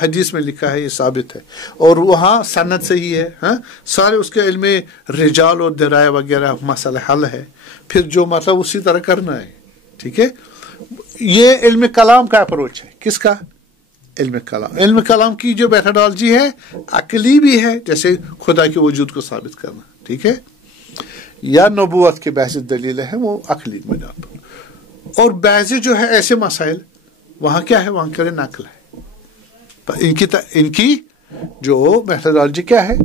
حدیث میں لکھا ہے، یہ ثابت ہے، اور وہاں سند صحیح ہے، ہاں سارے اس کے علم رجال اور درائے وغیرہ مسئلہ حل ہے، پھر جو مطلب اسی طرح کرنا ہے، ٹھیک ہے۔ یہ علم کلام کا اپروچ ہے، کس کا؟ علم کلام۔ علم کلام کی جو میتھڈالوجی ہے عقلی بھی ہے، جیسے خدا کے وجود کو ثابت کرنا، ٹھیک ہے، یا نبوت کے بحث دلیل ہے وہ عقلی بنیاد پر، اور بعض جو ہے ایسے مسائل وہاں کیا ہے، وہاں کرے نقل ہے۔ ان کی جو میتھڈالوجی کیا ہے،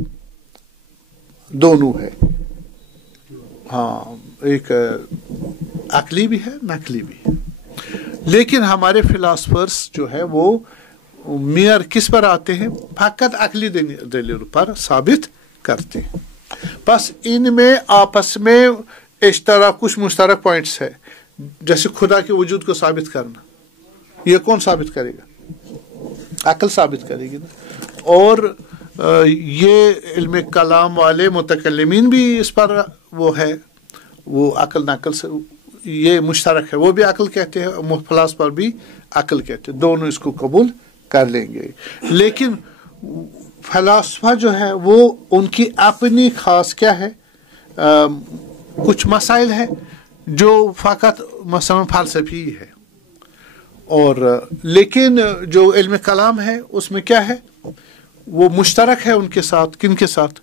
دونوں ہے، ہاں ایک عقلی بھی ہے نقلی بھی ہے۔ لیکن ہمارے فلاسفرز جو ہے وہ میئر کس پر آتے ہیں؟ فقط عقلی دلیل پر ثابت کرتے ہیں۔ بس ان میں آپس میں کچھ مشترک پوائنٹس ہے، جیسے خدا کے وجود کو ثابت کرنا، یہ کون ثابت کرے گا؟ عقل ثابت کرے گی نا۔ اور یہ علم کلام والے متکلمین بھی اس پر وہ ہے، وہ عقل نقل سے یہ مشترک ہے، وہ بھی عقل کہتے ہیں، فلاسفر بھی عقل کہتے ہیں، دونوں اس کو قبول کر لیں گے۔ لیکن فلاسفہ جو ہے وہ ان کی اپنی خاص کیا ہے، کچھ مسائل ہیں جو فقط مثلا فلسفی ہے، اور لیکن جو علم کلام ہے اس میں کیا ہے، وہ مشترک ہے ان کے ساتھ، کن کے ساتھ؟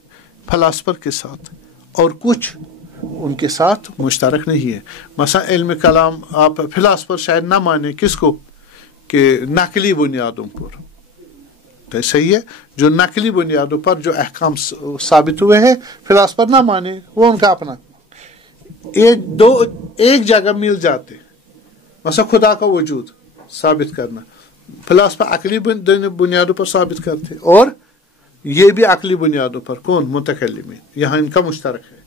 فلاسفر کے ساتھ، اور کچھ ان کے ساتھ مشترک نہیں ہے۔ مثلا علم کلام آپ فلاسفر شاید نہ مانے کس کو، کہ نقلی بنیادوں پر، تو صحیح ہے، جو نقلی بنیادوں پر جو احکام ثابت ہوئے ہیں فلاسفر نہ مانے، وہ ان کا اپنا ایک جگہ مل جاتے، مثلا خدا کا وجود ثابت کرنا، فلاسفہ عقلی بنیادوں پر ثابت کرتے، اور یہ بھی عقلی بنیادوں پر، کون؟ متکلمین، یہاں ان کا مشترک ہے۔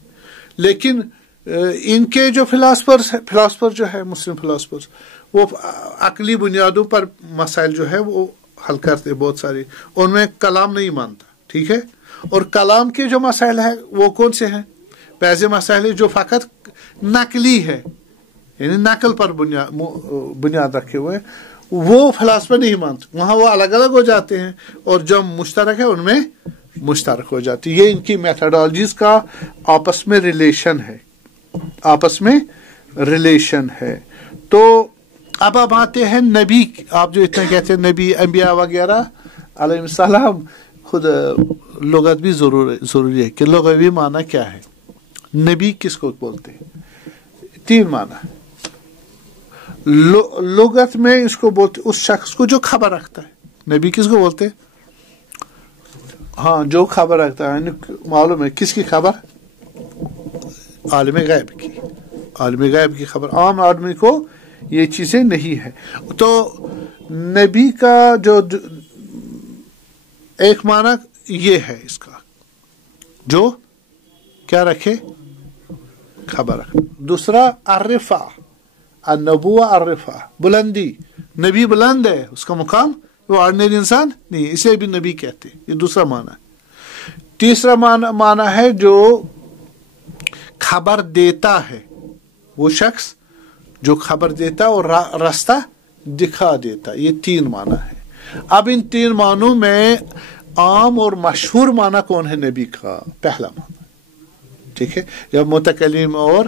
لیکن ان کے جو فلاسفر جو ہے مسلم فلاسفر، وہ عقلی بنیادوں پر مسائل جو ہے وہ حل کرتے بہت سارے، ان میں کلام نہیں مانتا، ٹھیک ہے۔ اور کلام کے جو مسائل ہیں وہ کون سے ہیں؟ ایسے مسائل جو فقط نقلی ہے، یعنی نقل پر بنیاد رکھے ہوئے، وہ فلاسفہ نہیں مانتے، وہاں وہ الگ الگ ہو جاتے ہیں، اور جو مشترک ہے ان میں مشترک ہو جاتی ہے۔ یہ ان کی میتھڈالوجیز کا آپس میں ریلیشن ہے، آپس میں ریلیشن ہے۔ تو اب آتے ہیں نبی، آپ جو اتنا کہتے ہیں نبی انبیاء وغیرہ علیہ السلام، خود لغت بھی ضروری ہے کہ لغوی معنی کیا ہے، نبی کس کو بولتے ہیں؟ 3 معنی لغت میں اس کو بولتے، اس شخص کو جو خبر رکھتا ہے۔ نبی کس کو بولتے ہیں؟ ہاں جو خبر رکھتا ہے، معلوم ہے کس کی خبر؟ عالم غیب کی، عالم غیب کی خبر، عام آدمی کو یہ چیزیں نہیں ہے۔ تو نبی کا جو ایک معنی یہ ہے اس کا، جو کیا رکھے؟ خبر رکھنا۔ دوسرا الرفع، النبوہ الرفع، بلندی، نبی بلند ہے، اس کا مقام، وہ آرڈنری انسان نہیں، اسے بھی نبی کہتے ہیں، یہ دوسرا معنی ہے۔ تیسرا معنی ہے جو خبر دیتا ہے، وہ شخص جو خبر دیتا اور راستہ دکھا دیتا، یہ 3 معنی ہے۔ اب ان 3 معنوں میں عام اور مشہور معنی کون ہے نبی کا؟ پہلا معنی، ٹھیک ہے۔ جب متکلم اور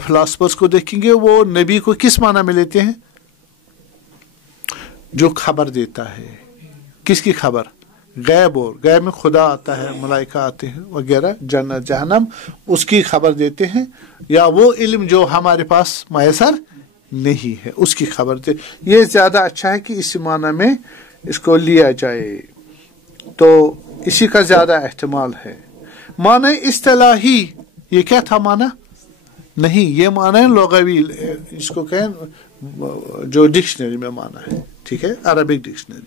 فلاسفرز کو دیکھیں گے وہ نبی کو کس معنی میں لیتے ہیں؟ جو خبر دیتا ہے، کس کی خبر؟ غیب، اور غیب میں خدا آتا ہے، ملائکہ آتے ہیں وغیرہ، جنت جہنم، اس کی خبر دیتے ہیں، یا وہ علم جو ہمارے پاس میسر نہیں ہے اس کی خبر دے۔ یہ زیادہ اچھا ہے کہ اسی معنی میں اس کو لیا جائے، تو اسی کا زیادہ احتمال ہے۔ معنی اصطلاحی یہ کیا تھا معنی؟ نہیں، یہ معنی لغوی، اس کو کہیں جو ڈکشنری میں معنی ہے، ٹھیک ہے، عربک ڈکشنری۔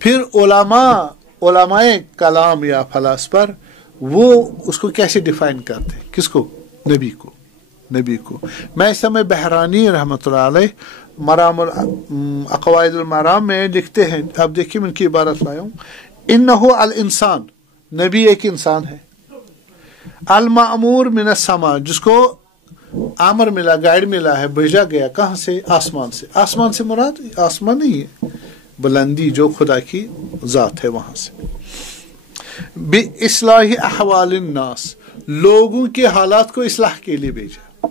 پھر علماء کلام یا فلاسفر وہ اس کو کیسے ڈیفائن کرتے ہیں؟ کس کو؟ نبی کو، نبی کو۔ میں اس سمے بحرانی رحمۃ اللہ علیہ مرام اقواعد المرام میں لکھتے ہیں، اب دیکھیے میں ان کی عبارت لایا ہوں، انہو الانسان، نبی ایک انسان ہے، المأمور من السماء، جس کو امر ملا، گائیڈ ملا ہے، بھیجا گیا کہاں سے؟ آسمان سے۔ آسمان سے مراد آسمان نہیں ہے، بلندی جو خدا کی ذات ہے وہاں سے. بِإِصْلَاحِ أَحْوَالِ النَّاسِ لوگوں کے حالات کو اصلاح کے لیے بھیجا.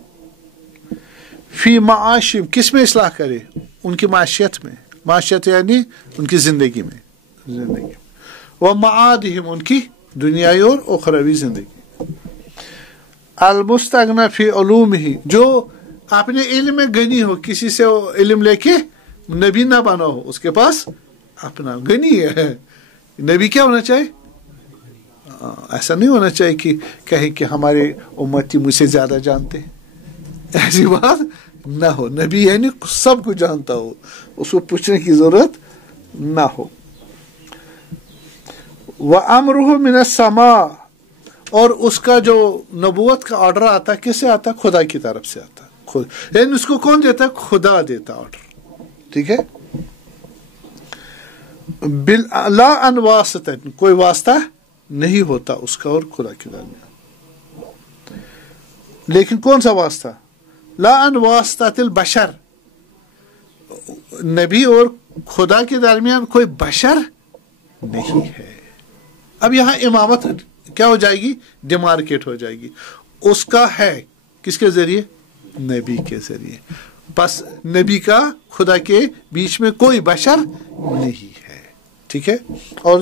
فی معاشم کس میں اصلاح کرے؟ ان کی معاشیت میں. معاشیت یعنی ان کی زندگی میں. وَمَعَادِهِمْ ان کی دنیائی اور اخروی زندگی. المستغنی فی علومہ جو اپنے علم میں غنی ہو, کسی سے علم لے کے نبی نہ بنا ہو, اس کے پاس اپنا غنی ہے. نبی کیا ہونا چاہیے؟ ایسا نہیں ہونا چاہیے کہ کہیں کہ ہمارے امتی مجھ سے زیادہ جانتے ہیں, ایسی بات نہ ہو. نبی یعنی سب کو جانتا ہو, اس کو پوچھنے کی ضرورت نہ ہو. وَأَمْرُهُ مِنَ السَّمَاءِ اور اس کا جو نبوت کا آرڈر آتا ہے کس سے آتا ہے؟ خدا کی طرف سے آتا ہے. خود یعنی اس کو کون دیتا ہے؟ خدا دیتا آرڈر. ٹھیک ہے. لا ان واسطہ کوئی واسطہ نہیں ہوتا اس کا اور خدا کے درمیان. لیکن کون سا واسطہ؟ لا ان واسطہ البشر نبی اور خدا کے درمیان کوئی بشر نہیں ہے. اب یہاں امامت کیا ہو جائے گی؟ ڈیمارکیٹ ہو جائے گی. اس کا ہے کس کے ذریعے؟ نبی کے ذریعے. بس نبی کا خدا کے بیچ میں کوئی بشر نہیں ہے. ٹھیک ہے. اور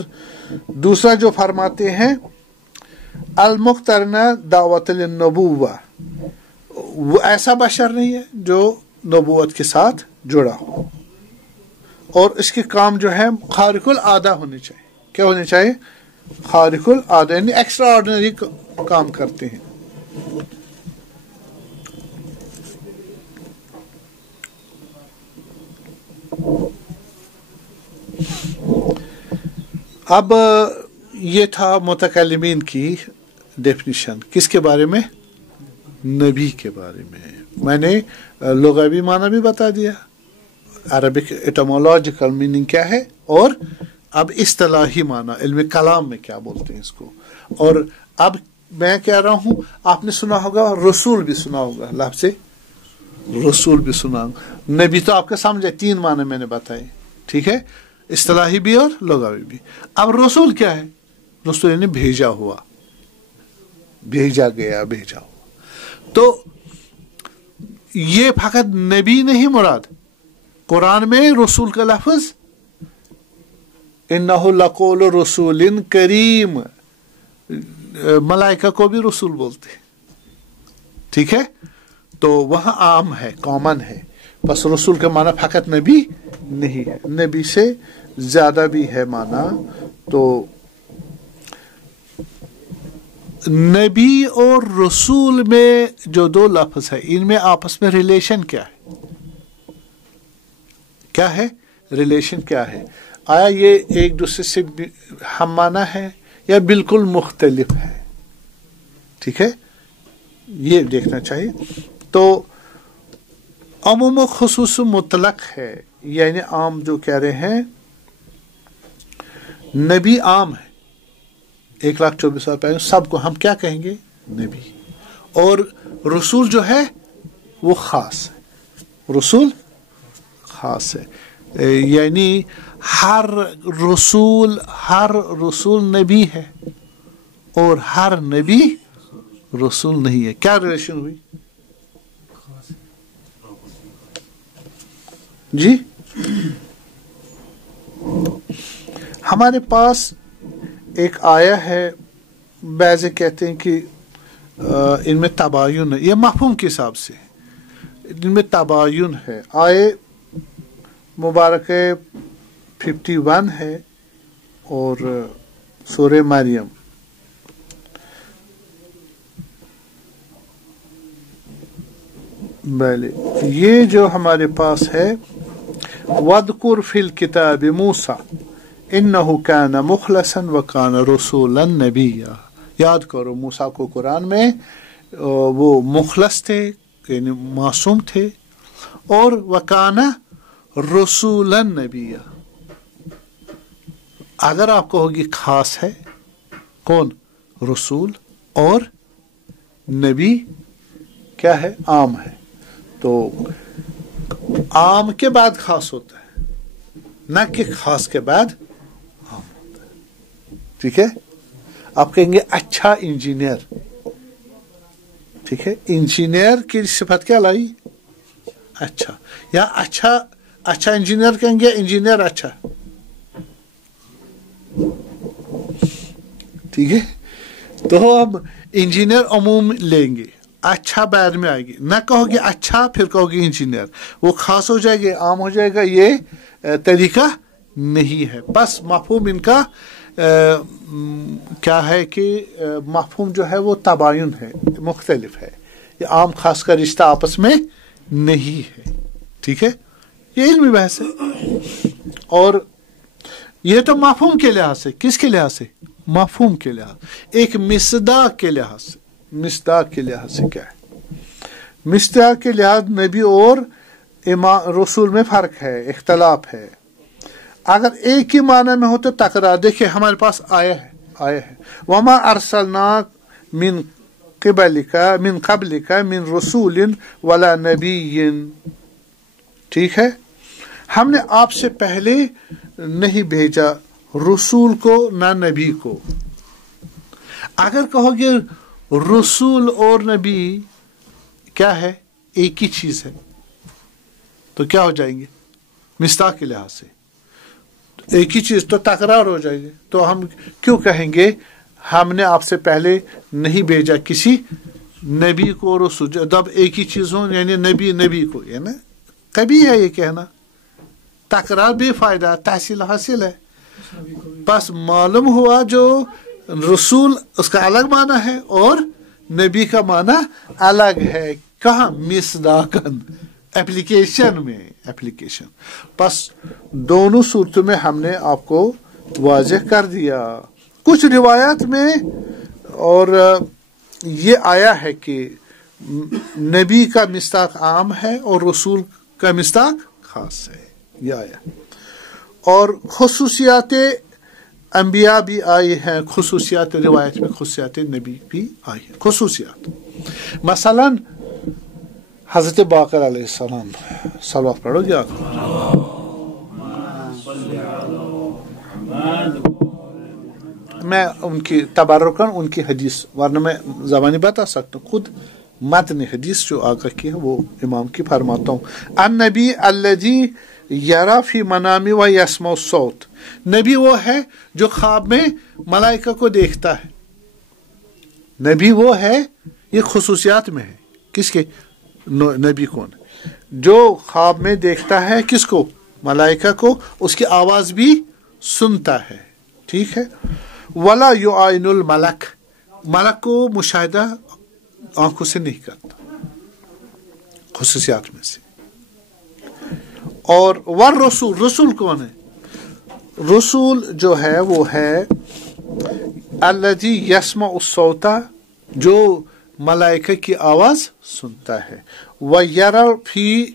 دوسرا جو فرماتے ہیں المقترنہ دعوت للنبوہ وہ ایسا بشر نہیں ہے جو نبوت کے ساتھ جڑا ہو, اور اس کے کام جو ہے خارق العادہ ہونے چاہیے. کیا ہونے چاہیے؟ خارق العادہ یعنی ایکسٹرا آرڈنری کام کرتے ہیں. اب یہ تھا متکلمین کی ڈیفینیشن. کس کے بارے میں؟ نبی کے بارے میں. میں نے لغوی معنی بھی بتا دیا, عربک ایٹمولوجیکل میننگ کیا ہے, اور اب اصطلاحی معنی علم کلام میں کیا بولتے ہیں اس کو. اور اب میں کہہ رہا ہوں, آپ نے سنا ہوگا رسول بھی سنا ہوگا, لفظ رسول بھی سنا ہوگا. نبی تو آپ کا سمجھے, 3 معنی میں نے بتائے. ٹھیک ہے. اصطلاحی بھی اور لغوی بھی. اب رسول کیا ہے؟ رسول یعنی بھیجا ہوا, بھیجا گیا, بھیجا ہوا. تو یہ فقط نبی نہیں مراد. قرآن میں رسول کا لفظ انہ لقول رسول کریم, ملائکہ کو بھی رسول بولتے ہیں. ٹھیک ہے. تو وہاں عام ہے, کامن ہے. بس رسول کا معنی فقط نبی نہیں ہے, نبی سے زیادہ بھی ہے معنی. تو نبی اور رسول میں جو 2 لفظ ہے, ان میں آپس میں ریلیشن کیا ہے؟ کیا ہے ریلیشن؟ کیا ہے؟ آیا یہ ایک دوسرے سے ہم معنی ہے یا بالکل مختلف ہے؟ ٹھیک ہے, یہ دیکھنا چاہیے. تو عموم و خصوص مطلق ہے, یعنی عام جو کہہ رہے ہیں نبی عام ہے, 1,24,000 پہلے سب کو ہم کیا کہیں گے؟ نبی. اور رسول جو ہے وہ خاص ہے, رسول خاص ہے. یعنی ہر رسول نبی ہے اور ہر نبی رسول نہیں ہے. کیا ریلیشن ہوئی جی؟ ہمارے پاس ایک آیا ہے, بعض کہتے ہیں کہ ان میں تباین ہے, یہ مفہوم کے حساب سے ان میں تباین ہے. آئے مبارک 51 ہے اور سورہ مریم. بھلے یہ جو ہمارے پاس ہے وَاذْكُرْ فِي الْكِتَابِ مُوسَى إِنَّهُ كَانَ مُخْلَصًا وَكَانَ رَسُولًا نَبِيًّا. یاد کرو موسیٰ کو قرآن میں وہ مخلص تھے, یعنی معصوم تھے, اور وَكَانَ رَسُولًا نَبِيًّا. اگر آپ کو ہوگی خاص ہے کون؟ رسول, اور نبی کیا ہے؟ عام ہے. تو عام کے بعد خاص ہوتا ہے. نہ کہ خاص کے بعد عام ہوتا ہے. ٹھیک ہے. آپ کہیں گے اچھا انجینئر. ٹھیک ہے. انجینئر کی صفت کیا لائی؟ اچھا. یا اچھا انجینئر کہیں گے انجینئر اچھا. ٹھیک ہے. تو ہم انجینئر عموم لیں گے, اچھا بعد میں آئے گی. نہ کہو گے اچھا پھر کہو گے انجینئر, وہ خاص ہو جائے گا, عام ہو جائے گا. یہ طریقہ نہیں ہے. بس مفہوم ان کا کیا ہے کہ مفہوم جو ہے وہ تباین ہے, مختلف ہے. یہ عام خاص کا رشتہ آپس میں نہیں ہے. ٹھیک ہے. یہ علمی بحث ہے. اور یہ تو مفہوم کے لحاظ سے. کس کے لحاظ سے؟ مفہوم کے لحاظ. ایک مصداق کے لحاظ سے. مصداق کے لحاظ سے کیا ہے؟ مصداق کے لحاظ نبی اور رسول میں فرق ہے, اختلاف ہے. اگر ایک ہی معنی میں ہو تو تکرار. دیکھیں ہمارے پاس آیا ہے وما ارسلناک من قبلک من رسول ولا نبی. ٹھیک ہے. ہم نے آپ سے پہلے نہیں بھیجا رسول کو نہ نبی کو. اگر کہو گے رسول اور نبی کیا ہے؟ ایک ہی چیز ہے, تو کیا ہو جائیں گے مصداق کے لحاظ سے؟ ایک ہی چیز تو تکرار ہو جائے گی. تو ہم کیوں کہیں گے ہم نے آپ سے پہلے نہیں بھیجا کسی نبی کو رسول؟ جب ایک ہی چیز ہو یعنی نبی کو, یعنی کبھی ہے یہ کہنا. تکرار بے فائدہ, تحصیل حاصل ہے. بس معلوم ہوا جو رسول اس کا الگ معنی ہے اور نبی کا معنی الگ ہے. کہاں؟ مصداقاً, اپلیکیشن میں. اپلیکیشن بس دونوں صورتوں میں ہم نے آپ کو واضح کر دیا. کچھ روایات میں اور یہ آیا ہے کہ نبی کا مصداق عام ہے اور رسول کا مصداق خاص ہے. یہ آیا. اور خصوصیات انبیاء بھی آئی ہیں, خصوصیات روایت میں خصوصیات نبی بھی آئی ہیں. خصوصیات مثلا حضرت باقر علیہ السلام, صلوات پڑھو گے آپ؟ میں ان کی تبرکن ان کی حدیث, ورنہ میں زبانی بتا سکتا ہوں, خود متن حدیث جو آگے کی ہے وہ امام کی فرماتا ہوں. النبی الذی یرا فی منامی و یسمع الصوت. نبی وہ ہے جو خواب میں ملائکہ کو دیکھتا ہے. نبی وہ ہے, یہ خصوصیات میں ہے. کس کے؟ نبی کون؟ جو خواب میں دیکھتا ہے کس کو؟ ملائکہ کو. اس کی آواز بھی سنتا ہے. ٹھیک ہے. ولا یعین الملک, ملک کو مشاہدہ آنکھوں سے نہیں کرتا. خصوصیات میں سے. اور والرسول, رسول کون ہے؟ رسول جو ہے وہ ہے الذی یسمع الصوت, جو ملائکہ کی آواز سنتا ہے. ویرا فی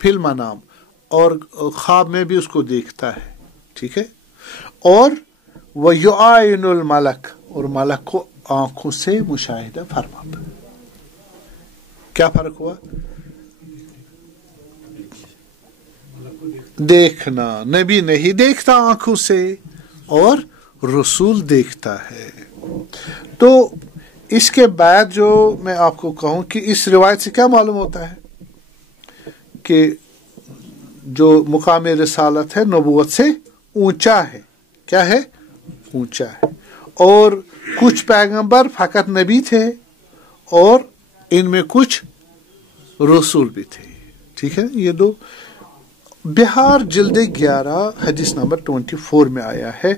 المنام, اور خواب میں بھی اس کو دیکھتا ہے. ٹھیک ہے. اور ویعین الملک, اور ملک کو آنکھوں سے مشاہدہ فرماتا ہے. کیا فرق ہوا؟ دیکھنا. نبی نہیں دیکھتا آنکھوں سے اور رسول دیکھتا ہے. تو اس کے بعد جو میں آپ کو کہوں کہ اس روایت سے کیا معلوم ہوتا ہے کہ جو مقام رسالت ہے نبوت سے اونچا ہے. کیا ہے؟ اونچا ہے. اور کچھ پیغمبر فقط نبی تھے اور ان میں کچھ رسول بھی تھے. ٹھیک ہے. یہ دو بہار جلد 11 حدیث نمبر 24 میں آیا ہے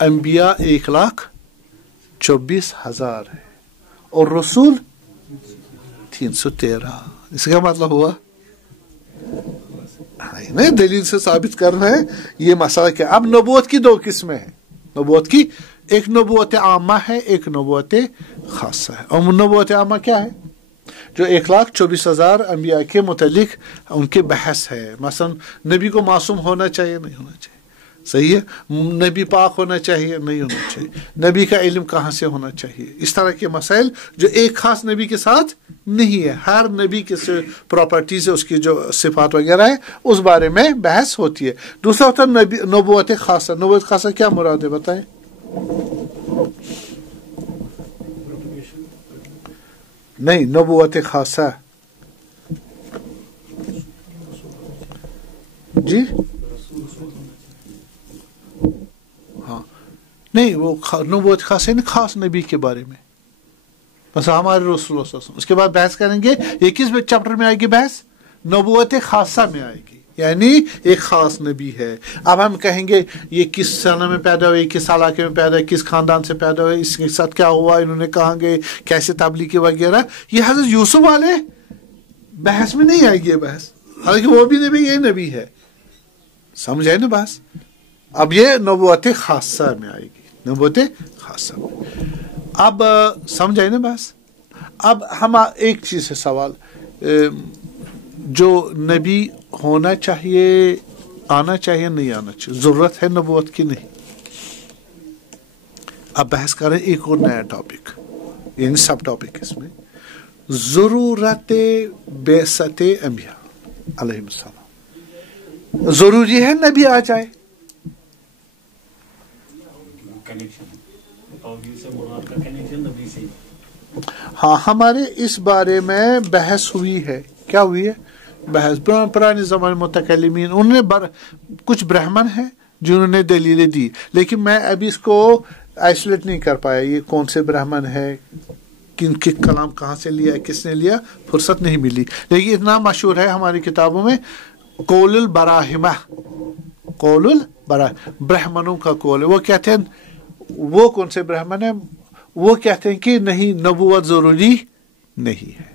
انبیاء 1,24,000 ہے اور رسول 313. اس کا مطلب ہوا نہیں, دلیل سے ثابت کرنا ہے یہ مسئلہ. کہ اب نبوت کی دو قسمیں ہیں. نبوت کی ایک نبوت عامہ ہے, ایک نبوت خاصہ ہے. اور نبوت عامہ کیا ہے؟ جو 1,24,000 انبیاء کے متعلق ان کے بحث ہے. مثلا نبی کو معصوم ہونا چاہیے نہیں ہونا چاہیے, صحیح ہے. نبی پاک ہونا چاہیے, نہیں ہونا چاہیے. نبی کا علم کہاں سے ہونا چاہیے, اس طرح کے مسائل جو ایک خاص نبی کے ساتھ نہیں ہے. ہر نبی کے پراپرٹیز ہے, اس کی جو صفات وغیرہ ہے, اس بارے میں بحث ہوتی ہے. دوسرا ہوتا ہے نبوت خاصہ. نبوت خاصہ کیا مراد ہے بتائیں؟ نہیں, نبوت خاصہ جی ہاں نہیں, وہ نبوت خاص ہے نا, خاص نبی کے بارے میں, بس ہمارے رسول اللہ صلی اللہ علیہ وسلم. اس کے بعد بحث کریں گے, یہ کس چیپٹر میں آئے گی بحث؟ نبوت خاصہ میں آئے گی, یعنی ایک خاص نبی ہے. اب ہم کہیں گے یہ کس سنہ میں پیدا ہوئے, کس علاقے میں پیدا ہوئے, کس خاندان سے پیدا ہوئے, اس کے ساتھ کیا ہوا, انہوں نے کہاں گئے, کیسے تبلیغ وغیرہ, یہ حضرت یوسف والے بحث میں نہیں آئے گی یہ بحث. حالانکہ وہ بھی نبی, یہ نبی ہے, سمجھ آئے نا بحث. اب یہ نبوت خاصہ میں آئے گی, نبوت خاصہ میں. اب سمجھ آئے نا بحث. اب ہم ایک چیز ہے سوال, جو نبی ہونا چاہیے, آنا چاہیے, نہیں آنا چاہیے, ضرورت ہے نبوت کی, نہیں. اب بحث کریں ایک اور نیا ٹاپک, یعنی سب ٹاپک اس میں, ضرورت بعثت انبیاء علیہ السلام. ضروری ہے نبی آ جائے؟ ہاں, ہمارے اس بارے میں بحث ہوئی ہے. کیا ہوئی ہے بحث؟ پرانے زمانے متکلمین, انہوں نے کچھ برہمن ہیں جنہوں نے دلیلیں دی, لیکن میں ابھی اس کو آئسولیٹ نہیں کر پایا, یہ کون سے برہمن ہے, کن کے کلام کہاں سے لیا, کس نے لیا, فرصت نہیں ملی. لیکن اتنا مشہور ہے ہماری کتابوں میں, قول البراہمہ, قول برہمنوں کا قول ہے. وہ کہتے ہیں, وہ کون سے برہمن ہیں, وہ کہتے ہیں کہ نہیں, نبوت ضروری نہیں ہے.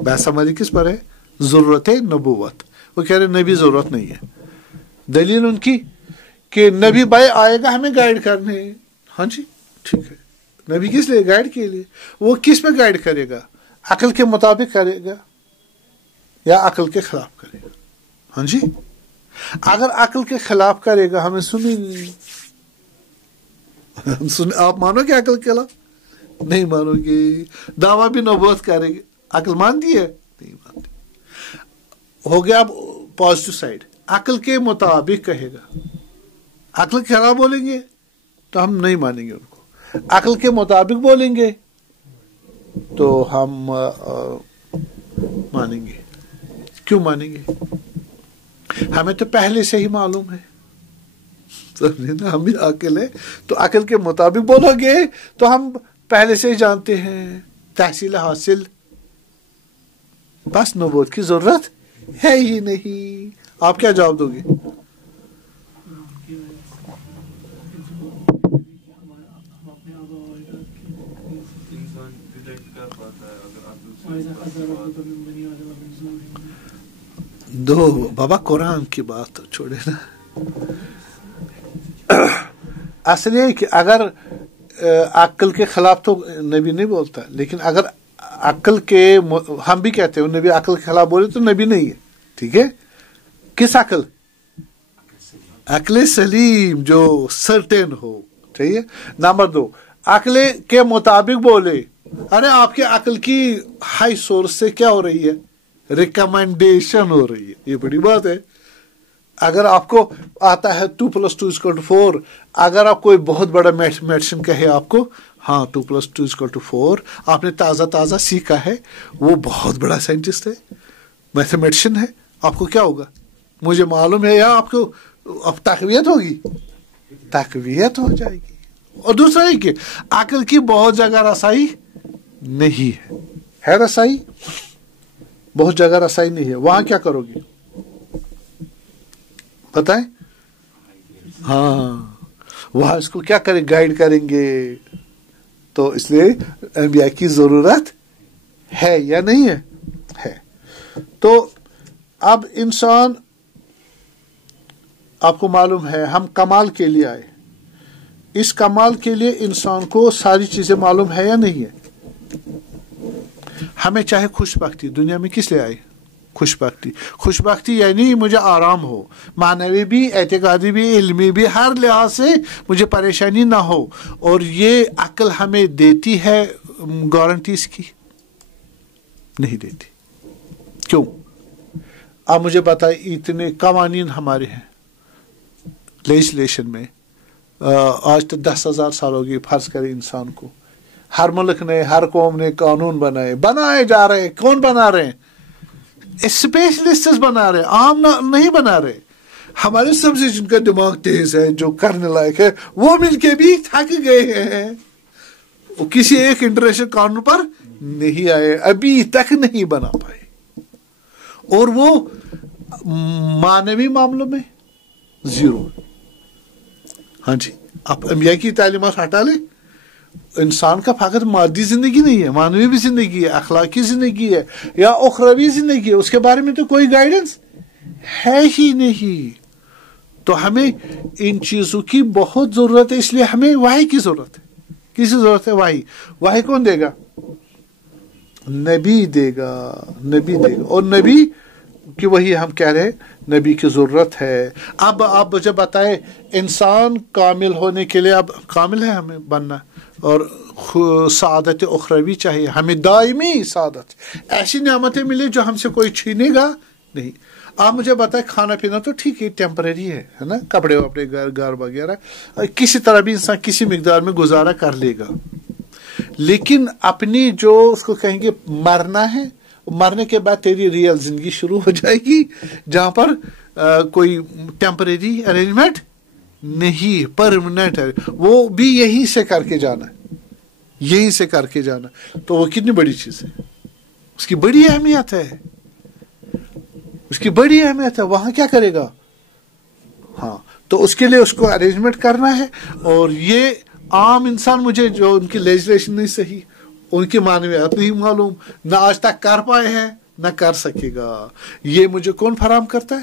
بحث ہماری کس پر ہے؟ ضرورت نبوت. وہ کہہ رہے نبی ضرورت نہیں ہے. دلیل ان کی کہ نبی بھائی آئے گا ہمیں گائیڈ کرنے. ہاں جی ٹھیک ہے, نبی کس لیے؟ گائیڈ کے لیے. وہ کس پہ گائیڈ کرے گا؟ عقل کے مطابق کرے گا یا عقل کے خلاف کرے گا؟ ہاں جی, اگر عقل کے خلاف کرے گا ہمیں سنیں نہیں. آپ مانو گے عقل کے خلاف؟ نہیں مانو گے. دعویٰ بھی نبوت کرے گی, عقل مانتی ہے؟ نہیں مانتی. ہو گیا اب پازیٹو سائڈ, عقل کے مطابق کہے گا. عقل کے خلاف بولیں گے تو ہم نہیں مانیں گے ان کو. عقل کے مطابق بولیں گے تو ہم مانیں گے. کیوں مانیں گے؟ ہمیں تو پہلے سے ہی معلوم ہے, ہم بھی عقل ہے, تو عقل کے مطابق بولو گے تو ہم پہلے سے ہی جانتے ہیں, تحصیل حاصل. بس نبوت کی ضرورت ہے ہی نہیں. آپ کیا جواب دو گے؟ دو بابا, قرآن کی بات چھوڑے نا. اصل یہ کہ اگر عقل کے خلاف تو نبی نہیں بولتا, لیکن اگر عقل کے, ہم بھی کہتے ہیں نبی عقل کے خلاف بولے تو نبی نہیں ہے. ٹھیک ہے, کس عقل؟ عقل سلیم جو سرٹن ہو. ٹھیک ہے. نمبر 2, عقل کے مطابق بولے. ارے آپ کے عقل کی ہائی سورس سے کیا ہو رہی ہے؟ ریکمنڈیشن ہو رہی ہے. یہ بڑی بات ہے. اگر آپ کو آتا ہے 2+2=4, اگر آپ کوئی بہت بڑا میتھمیٹیشین کہے آپ کو, ہاں 2+2=4, آپ نے تازہ سیکھا ہے, وہ بہت بڑا سائنٹسٹ ہے, میتھمیٹیشین ہے, آپ کو کیا ہوگا؟ مجھے معلوم ہے, یا آپ کو اب تقویت ہوگی, تقویت ہو جائے گی. اور دوسرا یہ کہ عقل کی بہت جگہ رسائی نہیں ہے رسائی, بہت جگہ رسائی نہیں ہے. وہاں کیا کرو گے بتائیں؟ ہاں, وہاں اس کو کیا کریں, گائیڈ کریں گے. تو اس لیے انبیاء کی ضرورت ہے یا نہیں ہے؟ ہے. تو اب انسان, آپ کو معلوم ہے ہم کمال کے لیے آئے. اس کمال کے لیے انسان کو ساری چیزیں معلوم ہے یا نہیں ہے؟ ہمیں چاہے خوش بختی دنیا میں کس لیے آئے؟ خوش بختی یعنی مجھے آرام ہو، معنوی بھی، اعتقادی بھی، علمی بھی، ہر لحاظ سے مجھے پریشانی نہ ہو. اور یہ عقل ہمیں دیتی ہے گارنٹیز کی؟ نہیں دیتی. کیوں؟ آپ مجھے بتائیں، اتنے قوانین ہمارے ہیں لیجسلیشن میں، آج تو 10,000 سال ہو گئی فرض کرے انسان کو. ہر ملک نے، ہر قوم نے قانون بنائے جا رہے ہیں. کون بنا رہے ہیں؟ اسپیشلسٹ بنا رہے، عام نہیں بنا رہے. ہمارے سب سے جن کا دماغ تیز ہے، جو کرنے لائق ہے، وہ مل کے بھی تھک گئے ہیں. وہ کسی ایک انٹرنیشنل قانون پر نہیں آئے، ابھی تک نہیں بنا پائے. اور وہ معنوی معاملوں میں زیرو. ہاں جی، آپ انبیاء کی تعلیمات ہٹا لیں، انسان کا فقط مادی زندگی نہیں ہے، معنوی بھی زندگی ہے، اخلاقی زندگی ہے یا اخروی زندگی ہے، اس کے بارے میں تو کوئی گائیڈنس ہے ہی نہیں. تو ہمیں ان چیزوں کی بہت ضرورت ہے. اس لیے ہمیں وحی کی ضرورت ہے. کسی ضرورت ہے؟ وحی کون دے گا؟ نبی دے گا. اور نبی کہ وہی ہم کہہ رہے ہیں نبی کی ضرورت ہے. اب آپ مجھے بتائیں، انسان کامل ہونے کے لیے اب کامل ہے ہمیں بننا، اور سعادت اخروی چاہیے ہمیں، دائمی سعادت. ایسی نعمتیں ملے جو ہم سے کوئی چھینے گا نہیں. آپ مجھے بتائیں، کھانا پینا تو ٹھیک ہے، ٹیمپریری ہے نا، کپڑے وپڑے گھر وغیرہ کسی طرح بھی انسان کسی مقدار میں گزارا کر لے گا. لیکن اپنی جو اس کو کہیں گے مرنا ہے، مرنے کے بعد تیری ریئل زندگی شروع ہو جائے گی، جہاں پر کوئی ٹیمپریری ارینجمنٹ نہیں، پرماننٹ ہے. وہ بھی یہیں سے کر کے جانا ہے. تو وہ کتنی بڑی چیز ہے، اس کی بڑی اہمیت ہے. وہاں کیا کرے گا؟ ہاں، تو اس کے لیے اس کو ارینجمنٹ کرنا ہے. اور یہ عام انسان، مجھے جو ان کی لیجسلیشن نہیں صحیح، ان کی معنویات نہیں معلوم، نہ آج تک کر پائے ہیں نہ کر سکے گا. یہ مجھے کون فراہم کرتا ہے؟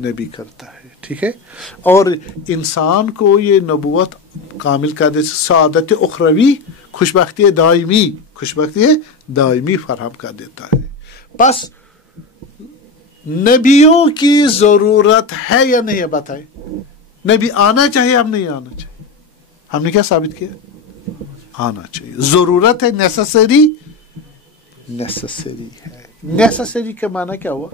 نبی کرتا ہے. ٹھیک ہے. اور انسان کو یہ نبوت کامل کر دے، سعادت اخروی، خوشبختی دائمی فراہم کر دیتا ہے. بس نبیوں کی ضرورت ہے یا نہیں ہے؟ بتائیں. نبی آنا چاہیے، اب نہیں آنا چاہیے؟ ہم نے کیا ثابت کیا؟ آنا چاہیے. ضرورت ہے، نیسیسری ہے. نیسیسری کا معنی کیا ہوا؟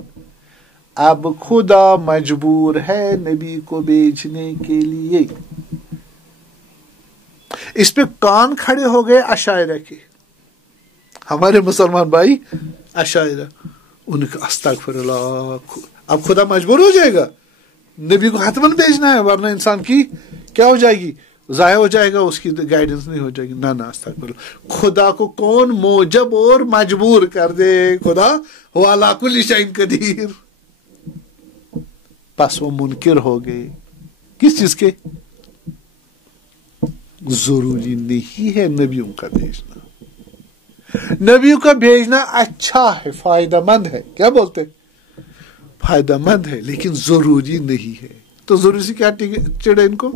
اب خدا مجبور ہے نبی کو بھیجنے کے لیے. اس پہ کان کھڑے ہو گئے اشاعرہ کے، ہمارے مسلمان بھائی اشاعرہ. ان کا استغفر اللہ، اب خدا مجبور ہو جائے گا، نبی کو حتماً بھیجنا ہے، ورنہ انسان کی کیا ہو جائے گی؟ ضائع ہو جائے گا، اس کی گائیڈنس نہیں ہو جائے گی. نہ استغفر اللہ. خدا کو کون موجب اور مجبور کر دے؟ خدا هو علی کل شیء قدیر. بس وہ منکر ہو گئے. کس چیز کے؟ ضروری نہیں ہے نبیوں کا بھیجنا. نبیوں کا بھیجنا اچھا ہے، فائدہ مند ہے. کیا بولتے؟ فائدہ مند ہے، لیکن ضروری نہیں ہے. تو ضروری سے کیا چڑھے ان کو؟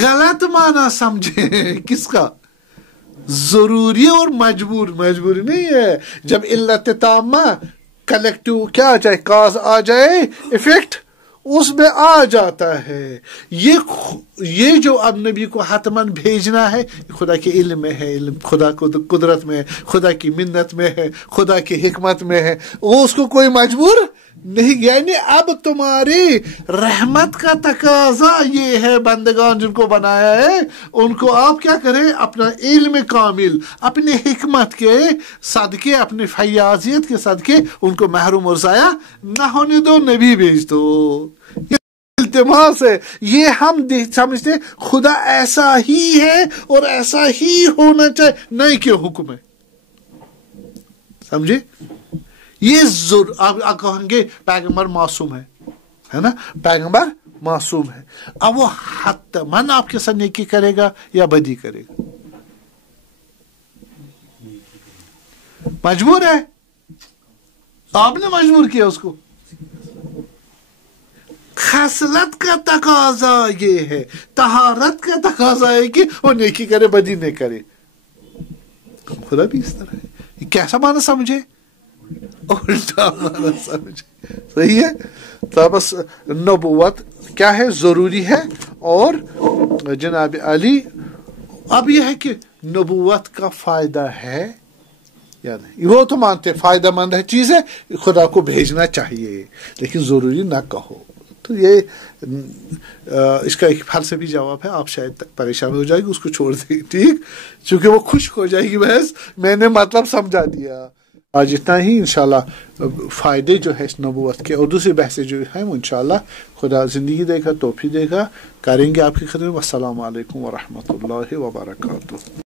غلط معنی سمجھے. کس کا؟ ضروری اور مجبوری نہیں ہے. جب علت تامہ کلیکٹیو کیا آ جائے، کاز آ جائے، ایفیکٹ اس میں آ جاتا ہے. یہ جو اب نبی کو حتماً بھیجنا ہے، خدا کے علم میں ہے، علم خدا کو قدرت میں ہے، خدا کی منت میں ہے، خدا کی حکمت میں ہے. وہ اس کو کوئی مجبور نہیں. یعنی اب تمہاری رحمت کا تقاضا یہ ہے، بندگان جن کو بنایا ہے ان کو آپ کیا کریں؟ اپنا علم کامل، اپنے حکمت کے صدقے، اپنے فیاضیت کے صدقے ان کو محروم اور ضائع نہ ہونے دو، نبی بھیج دو. التماس ہے. یہ ہم سمجھتے خدا ایسا ہی ہے اور ایسا ہی ہونا چاہیے، نہیں کہ حکم ہے. سمجھے؟ یہ آپ کہیں گے پیغمبر معصوم ہے نا، پیغمبر معصوم ہے. اب وہ حتماً آپ کے ساتھ نیکی کرے گا یا بدی کرے گا؟ مجبور ہے. آپ نے مجبور کیا اس کو. خصلت کا تقاضا یہ ہے، طہارت کا تقاضا ہے کہ وہ نیکی کرے، بدی نہیں کرے. خدا بھی اس طرح ہے. یہ کیسا معنی سمجھے؟ الٹا مانا سمجھ. صحیح ہے. تو بس نبوت کیا ہے, ضروری ہے. اور جناب علی اب یہ ہے کہ نبوت کا فائدہ ہے یا نہیں, وہ تو مانتے فائدہ مند ہے چیز ہے, خدا کو بھیجنا چاہیے لیکن ضروری نہ کہو. تو یہ اس کا ایک فلسفی جواب ہے. آپ شاید پریشان ہو جائے گی, اس کو چھوڑ دیں ٹھیک, چونکہ وہ خشک ہو جائے گی بحث, میں نے مطلب سمجھا دیا. آج اتنا ہی. انشاءاللہ فائدے جو ہے اس نبوت کے اور دوسری بحثیں جو ہیں وہ انشاءاللہ خدا زندگی دے گا, توفیق دے گا, کریں گے آپ کی خدمت. والسلام علیکم ورحمۃ اللہ وبرکاتہ.